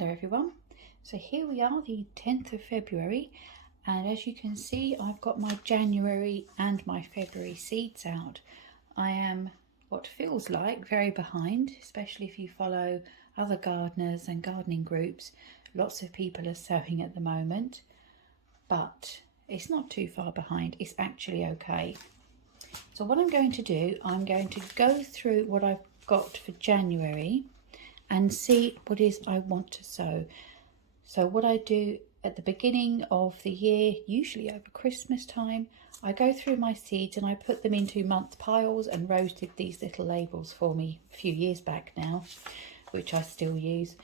Hello everyone, so here we are, the 10th of February, and as you can see I've got my January and my February seeds out. I am what feels like very behind, especially if you follow other gardeners and gardening groups. Lots of people are sowing at the moment, but it's not too far behind, it's actually okay. So what I'm going to do, I'm going to go through what I've got for January and see what it is I want to sow. So what I do at the beginning of the year, usually over Christmas time, I go through my seeds and I put them into month piles, and Rose did these little labels for me a few years back now, which I still use.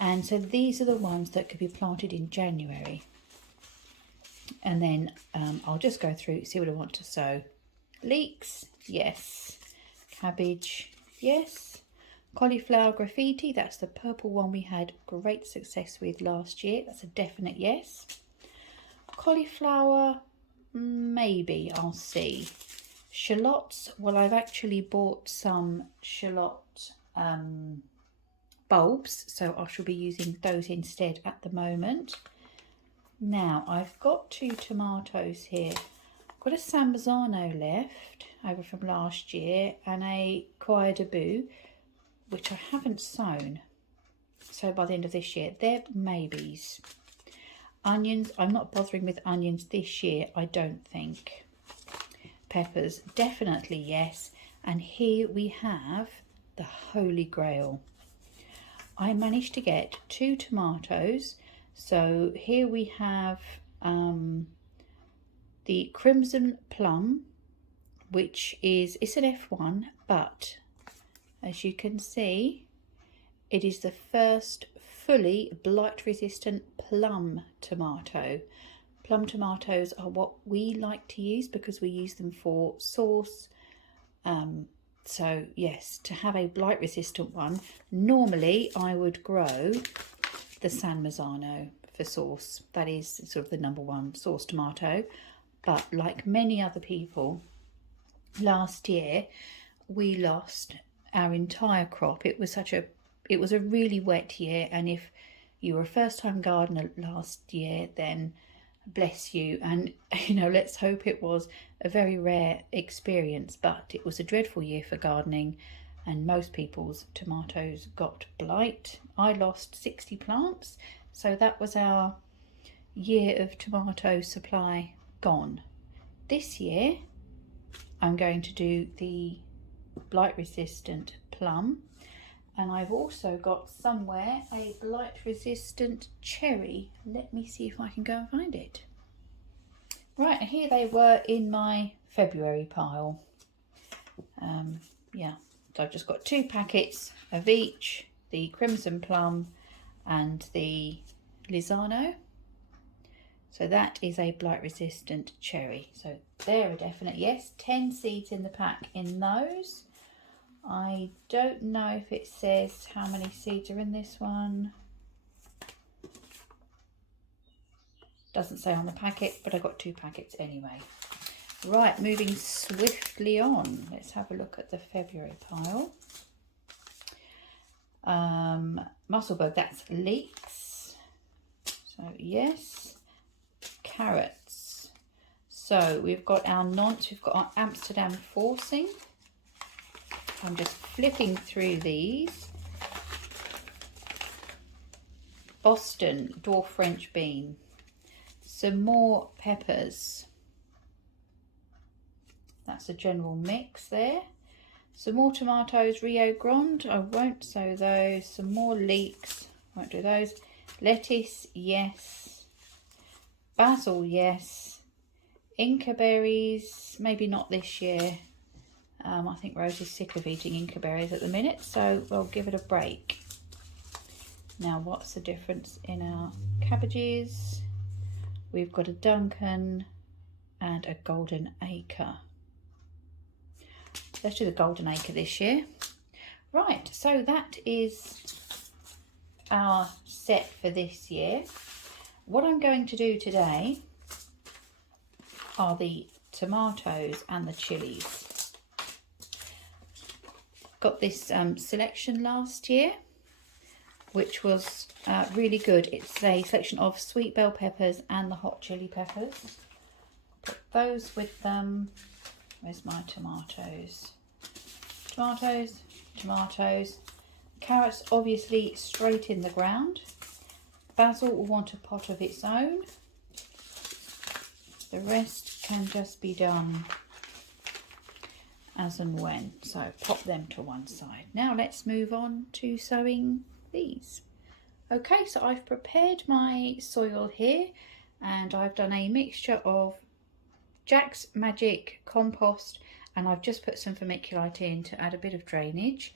And so these are the ones that could be planted in January. And then I'll just go through, see what I want to sow. Leeks, yes. Cabbage, yes. Cauliflower graffiti, that's the purple one we had great success with last year. That's a definite yes. Cauliflower, maybe, I'll see. Shallots, well, I've actually bought some shallot bulbs, so I shall be using those instead at the moment. Now, I've got 2 tomatoes here. I've got a San Marzano left over from last year and a Coir de Boue, which I haven't sown. So by the end of this year, they're maybes. Onions, I'm not bothering with onions this year, I don't think. Peppers, definitely yes. And here we have the Holy Grail. I managed to get 2 tomatoes. So here we have the Crimson Plum, which is, it's an F1, but as you can see, it is the first fully blight resistant plum tomato. Plum tomatoes are what we like to use because we use them for sauce. So yes, to have a blight resistant one, normally I would grow the San Marzano for sauce. That is sort of the #1 sauce tomato. But like many other people, last year we lost our entire crop. It was a really wet year, and if you were a first-time gardener last year, then bless you, and you know, let's hope it was a very rare experience, but it was a dreadful year for gardening and most people's tomatoes got blight. I lost 60 plants, so that was our year of tomato supply gone. This year I'm going to do the blight resistant plum, and I've also got somewhere a blight resistant cherry. Let me see if I can go and find it. Right, here they were in my February pile. Yeah, so I've just got 2 packets of each, the Crimson Plum and the Lizano. So that is a blight resistant cherry. So they're a definite yes. 10 seeds in the pack in those. I don't know if it says how many seeds are in this one. Doesn't say on the packet, but I got 2 packets anyway. Right, moving swiftly on. Let's have a look at the February pile. Musselburgh, that's leeks. So yes. Carrots. So we've got our nonce, we've got our Amsterdam forcing. I'm just flipping through these. Boston dwarf French bean. Some more peppers. That's a general mix there. Some more tomatoes, Rio Grande. I won't sow those. Some more leeks. Won't do those. Lettuce, yes. Basil, yes. Inca berries, maybe not this year. I think Rose is sick of eating Inca berries at the minute, so we'll give it a break. Now, what's the difference in our cabbages? We've got a Duncan and a Golden Acre. Let's do the Golden Acre this year. Right, so that is our set for this year. What I'm going to do today are the tomatoes and the chilies. Got this selection last year. which was really good. It's a selection of sweet bell peppers and the hot chili peppers. Put those with where's my tomatoes? Tomatoes. Carrots obviously straight in the ground. Basil will want a pot of its own. The rest can just be done as and when. So pop them to one side. Now let's move on to sowing these. Okay, so I've prepared my soil here and I've done a mixture of Jack's Magic compost, and I've just put some vermiculite in to add a bit of drainage.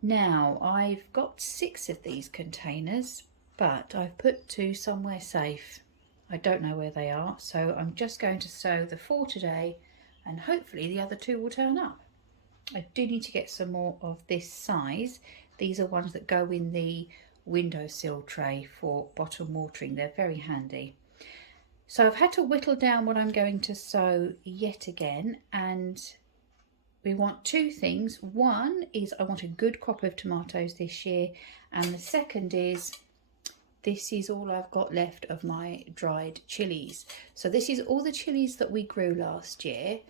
Now I've got 6 of these containers, but I've put 2 somewhere safe. I don't know where they are, so I'm just going to sow the 4 today and hopefully the other 2 will turn up. I do need to get some more of this size. These are ones that go in the windowsill tray for bottom watering. They're very handy. So I've had to whittle down what I'm going to sow yet again, and we want 2 things. One is I want a good crop of tomatoes this year, and the second is this is all I've got left of my dried chilies. So this is all the chilies that we grew last year,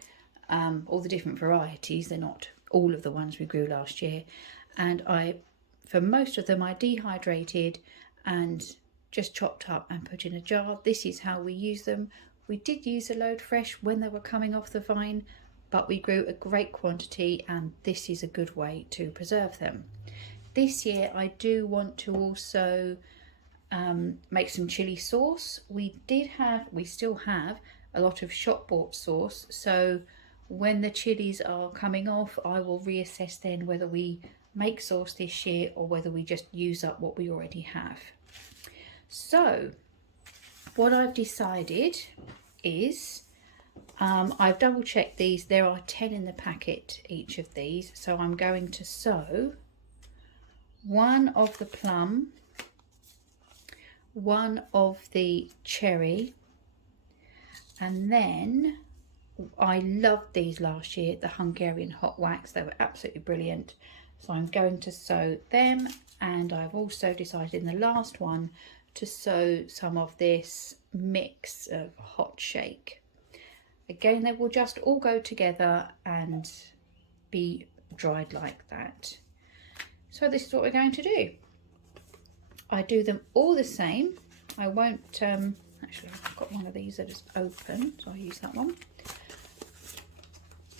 all the different varieties. They're not all of the ones we grew last year, and for most of them I dehydrated and just chopped up and put in a jar. This is how we use them. We did use a load fresh when they were coming off the vine, but we grew a great quantity and this is a good way to preserve them. This year I do want to also make some chili sauce. We still have a lot of shop bought sauce, so when the chilies are coming off I will reassess then whether we make sauce this year or whether we just use up what we already have. So what I've decided is I've double checked these. There are 10 in the packet, each of these. So I'm going to sow 1 of the plum, 1 of the cherry, and then I loved these last year, the Hungarian hot wax. They were absolutely brilliant. So I'm going to sow them, and I've also decided in the last one to sow some of this mix of hot shake. Again, they will just all go together and be dried like that. So this is what we're going to do. I do them all the same. I won't, actually I've got one of these that is open, so I'll use that one.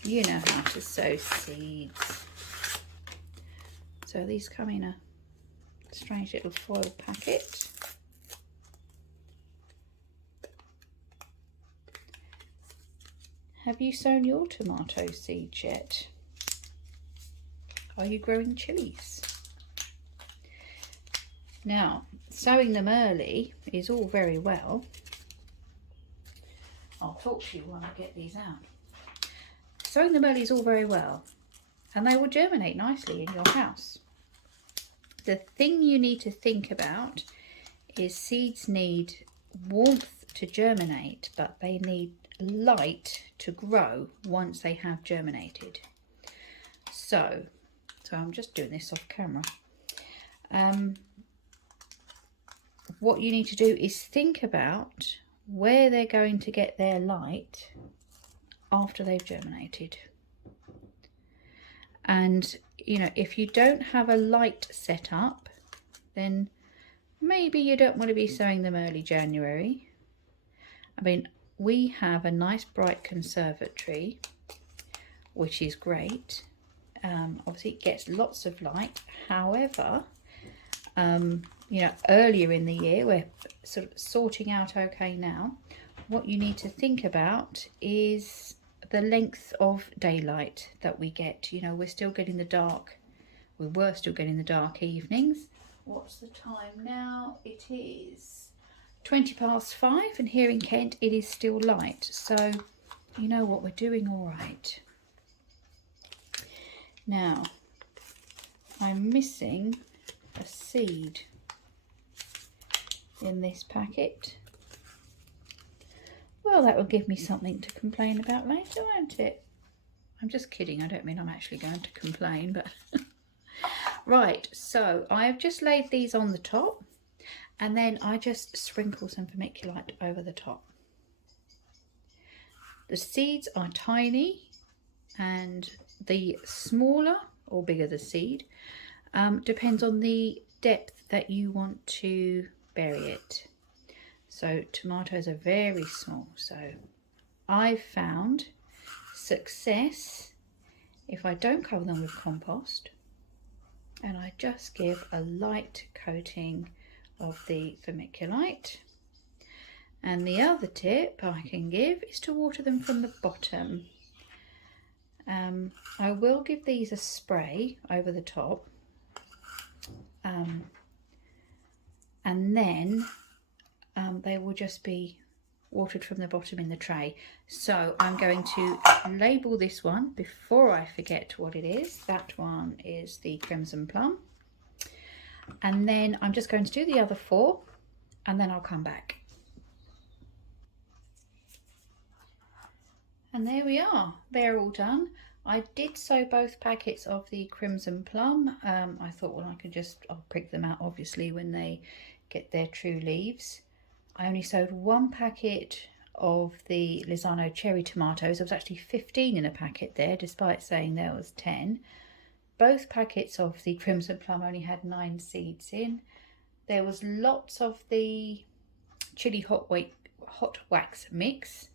You know how to sow seeds. So these come in a strange little foil packet. Have you sown your tomato seeds yet? Are you growing chilies? Now, sowing them early is all very well. I'll talk to you when I get these out. Sowing them early is all very well, and they will germinate nicely in your house. The thing you need to think about is seeds need warmth to germinate, but they need light to grow once they have germinated. So I'm just doing this off camera. What you need to do is think about where they're going to get their light after they've germinated. And you know, if you don't have a light set up, then maybe you don't want to be sowing them early January. I mean, we have a nice bright conservatory, which is great. Obviously it gets lots of light. However, you know, earlier in the year, we're sort of sorting out okay now. What you need to think about is the length of daylight that we get. You know, we're still getting the dark. We were still getting the dark evenings. What's the time now? It is 20 past 5, and here in Kent it is still light. So you know what, we're doing all right. Now, I'm missing a seed in this packet. Well, that will give me something to complain about later, won't it? I'm just kidding. I don't mean I'm actually going to complain, but Right, so I have just laid these on the top, and then I just sprinkle some vermiculite over the top. The seeds are tiny, and the smaller or bigger the seed depends on the depth that you want to bury it. So tomatoes are very small, so I've found success if I don't cover them with compost and I just give a light coating of the vermiculite. And the other tip I can give is to water them from the bottom. I will give these a spray over the top, and then they will just be watered from the bottom in the tray. So I'm going to label this one before I forget what it is. That one is the Crimson Plum. And then I'm just going to do the other 4 and then I'll come back. And there we are, they're all done. I did sow both packets of the Crimson Plum. I thought, well, I'll prick them out obviously when they get their true leaves. I only sowed 1 packet of the Lizano cherry tomatoes. There was actually 15 in a packet there, despite saying there was 10. Both packets of the Crimson Plum only had 9 seeds in. There was lots of the chili hot wax mix.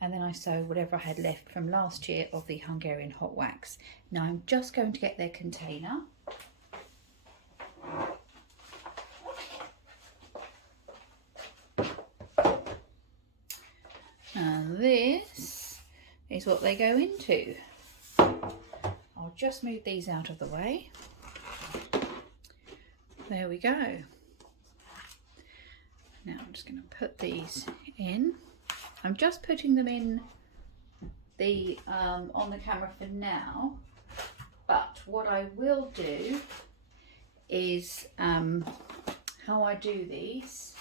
And then I sowed whatever I had left from last year of the Hungarian hot wax. Now I'm just going to get their container. And this is what they go into. I'll just move these out of the way. There we go. Now I'm just going to put these in. I'm just putting them in the on the camera for now, but what I will do is how I do these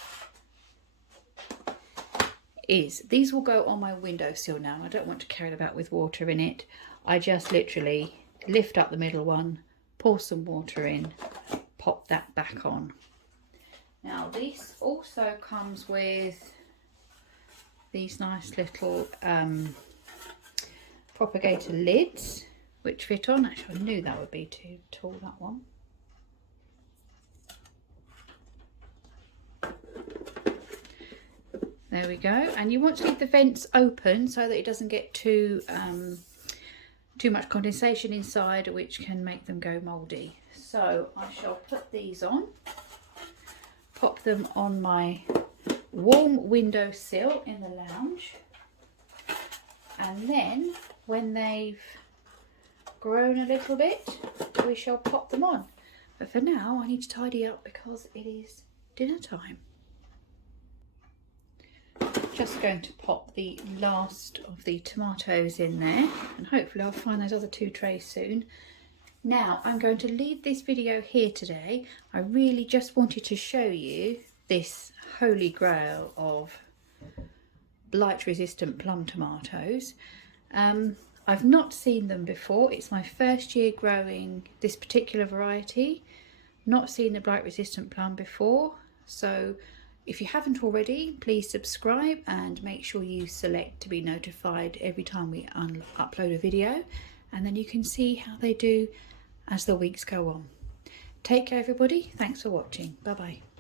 is these will go on my windowsill now. I don't want to carry it about with water in it. I just literally lift up the middle one, pour some water in, pop that back on. Now this also comes with these nice little Propagator lids which fit on. Actually, I knew that would be too tall, that one. There we go. And you want to leave the vents open so that it doesn't get too much condensation inside, which can make them go mouldy. So I shall put these on, pop them on my warm windowsill in the lounge, and then when they've grown a little bit we shall pop them on. But for now I need to tidy up because it is dinner time. Just going to pop the last of the tomatoes in there, and hopefully I'll find those other 2 trays soon. Now I'm going to leave this video here today. I really just wanted to show you this holy grail of blight resistant plum tomatoes. I've not seen them before. It's my first year growing this particular variety. Not seen the blight resistant plum before. So if you haven't already, please subscribe and make sure you select to be notified every time we upload a video, and then you can see how they do as the weeks go on. Take care everybody. Thanks for watching. Bye bye.